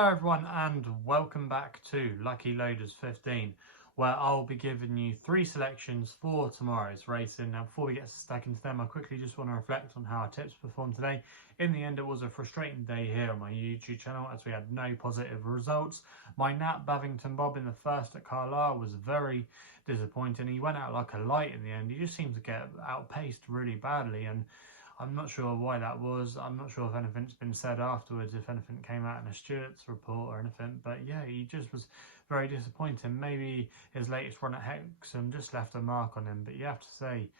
Hello everyone and welcome back to Lucky Loaders 15, where I'll be giving you 3 selections for tomorrow's racing. Now before we get stuck into them, I quickly just want to reflect on how our tips performed today. In the end, it was a frustrating day here on my YouTube channel as we had no positive results. My Nat Bavington Bob in the first at Carlisle was very disappointing. He went out like a light in the end. He just seemed to get outpaced really badly, and I'm not sure why that was. I'm not sure if anything's been said afterwards, if anything came out in a Stewart's report or anything. But yeah, he just was very disappointing. Maybe his latest run at Hexham just left a mark on him. But you have to say,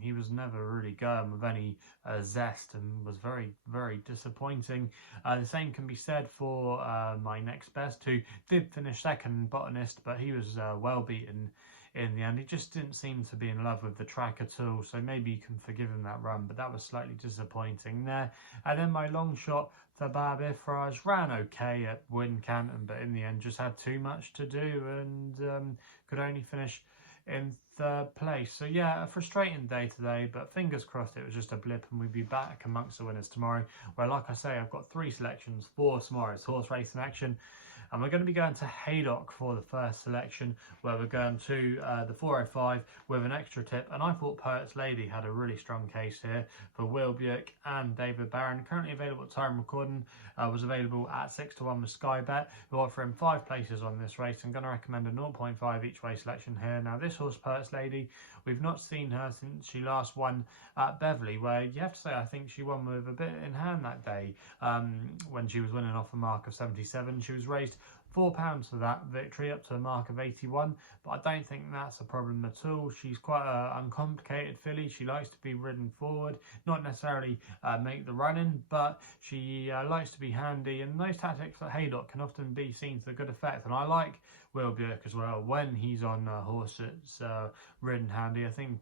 he was never really going with any zest and was very, very disappointing. The same can be said for my next best, who did finish second, botanist, but he was well beaten in the end. He just didn't seem to be in love with the track at all, so maybe you can forgive him that run, but that was slightly disappointing there. And then my long shot for Bab Ifraj ran okay at Wincanton, but in the end just had too much to do and could only finish in 3rd place. So yeah, a frustrating day today, but fingers crossed it was just a blip and we'll be back amongst the winners tomorrow, where like I say, I've got 3 selections for tomorrow's horse racing action. And we're going to be going to Haydock for the first selection, where we're going to the 405 with an extra tip. And I thought Poet's Lady had a really strong case here for Will Buick and David Barron. Currently available at time recording, was available at 6-1 with SkyBet, who offer him 5 places on this race. I'm going to recommend a 0.5 each way selection here. Now this horse, Poet's Lady, we've not seen her since she last won at Beverley, where you have to say I think she won with a bit in hand that day when she was winning off a mark of 77. She was raised £4 for that victory up to a mark of 81, but I don't think that's a problem at all. She's quite an uncomplicated filly. She likes to be ridden forward, not necessarily make the running, but she likes to be handy, and those tactics at Haydock can often be seen to good effect. And I like Will Buick as well when he's on a horse that's ridden handy. I think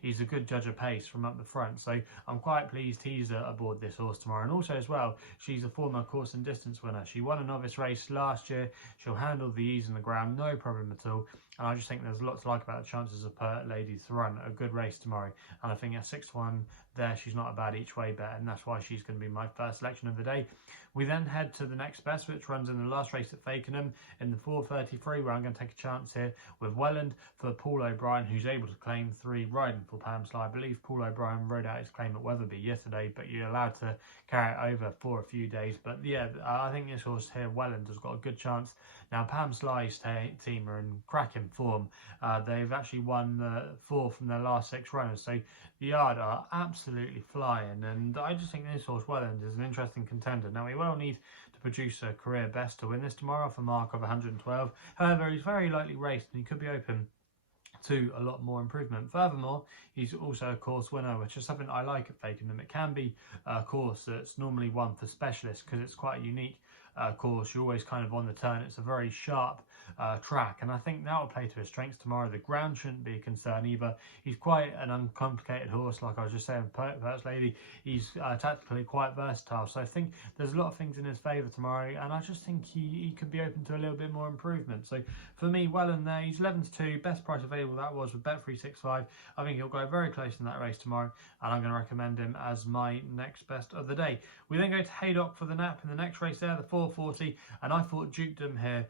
he's a good judge of pace from up the front, so I'm quite pleased he's aboard this horse tomorrow. And also as well, she's a former course and distance winner. She won a novice race last year. She'll handle the ease on the ground, no problem at all. And I just think there's a lot to like about the chances of Poet Lady to run a good race tomorrow. And I think at 6-1 there, she's not a bad each way bet, and that's why she's going to be my first selection of the day. We then head to the next best, which runs in the last race at Fakenham in the 433, where I'm going to take a chance here with Welland for Paul O'Brien, who's able to claim 3 riding for Pamsley. I believe Paul O'Brien rode out his claim at Wetherby yesterday, but you're allowed to carry it over for a few days. But yeah, I think this horse here, Welland, has got a good chance. Now Pamsley's team are in cracking form. They've actually won 4 from their last 6 runners, so the yard are absolutely flying, and I just think this horse Welland is an interesting contender. Now he will need to produce a career best to win this tomorrow off a mark of 112. However, he's very lightly raced and he could be open to a lot more improvement. Furthermore, he's also a course winner, which is something I like at Fakenham. It can be a course that's normally one for specialists because it's quite a unique course. You're always kind of on the turn. It's a very sharp track, and I think that will play to his strengths tomorrow. The ground shouldn't be a concern either. He's quite an uncomplicated horse, like I was just saying, Poet's Lady. He's tactically quite versatile, so I think there's a lot of things in his favour tomorrow, and I just think he could be open to a little bit more improvement. So for me, Welland there, he's 11-2, best price available that was with Bet365. I think he'll go very close in that race tomorrow, and I'm going to recommend him as my next best of the day. We then go to Haydock for the nap in the next race there, the 440, and I thought Dukedom here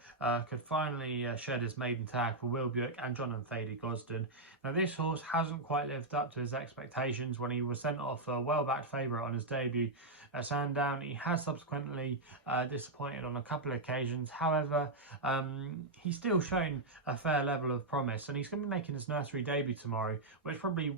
could finally shed his maiden tag for Will Buick and John and Thady Gosden. Now this horse hasn't quite lived up to his expectations. When he was sent off a well-backed favourite on his debut at Sandown, he has subsequently disappointed on a couple of occasions. However, he's still shown a fair level of promise, and he's going to be making his nursery debut tomorrow, which probably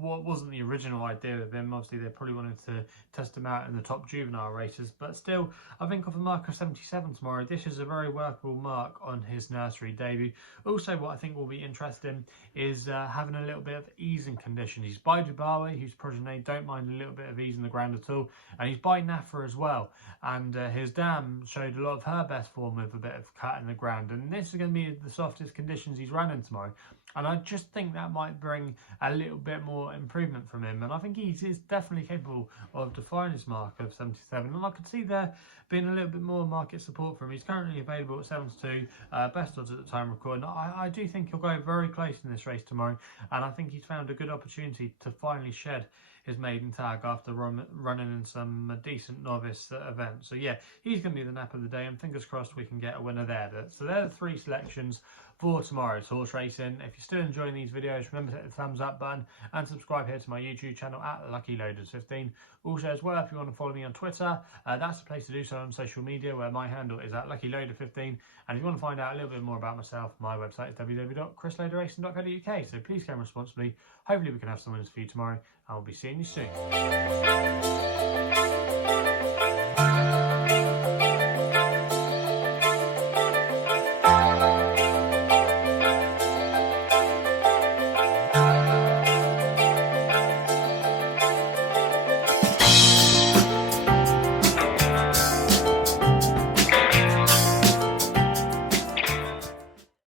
what wasn't the original idea of him. Obviously they probably wanted to test him out in the top juvenile races, but still I think off a mark of 77 tomorrow, this is a very workable mark on his nursery debut. Also what I think will be interesting is having a little bit of ease in condition. He's by Dubawi, whose progeny don't mind a little bit of ease in the ground at all, and he's by Naffa as well, and his dam showed a lot of her best form with a bit of cut in the ground, and this is going to be the softest conditions he's running tomorrow. And I just think that might bring a little bit more improvement from him. And I think he's definitely capable of defying his mark of 77. And I could see there being a little bit more market support for him. He's currently available at 7-2, best odds at the time recording. I do think he'll go very close in this race tomorrow. And I think he's found a good opportunity to finally shed his maiden tag after running in some decent novice events. So yeah, he's going to be the nap of the day, and fingers crossed we can get a winner there. So they're the 3 selections for tomorrow's horse racing. If you're still enjoying these videos, remember to hit the thumbs up button and subscribe here to my YouTube channel at LuckyLoaders15. Also as well, if you want to follow me on Twitter, that's the place to do so on social media, where my handle is at LuckyLoader15. And if you want to find out a little bit more about myself, my website is www.chrisloaderracing.co.uk. So please game responsibly. Hopefully we can have some winners for you tomorrow, and I'll be seeing you soon.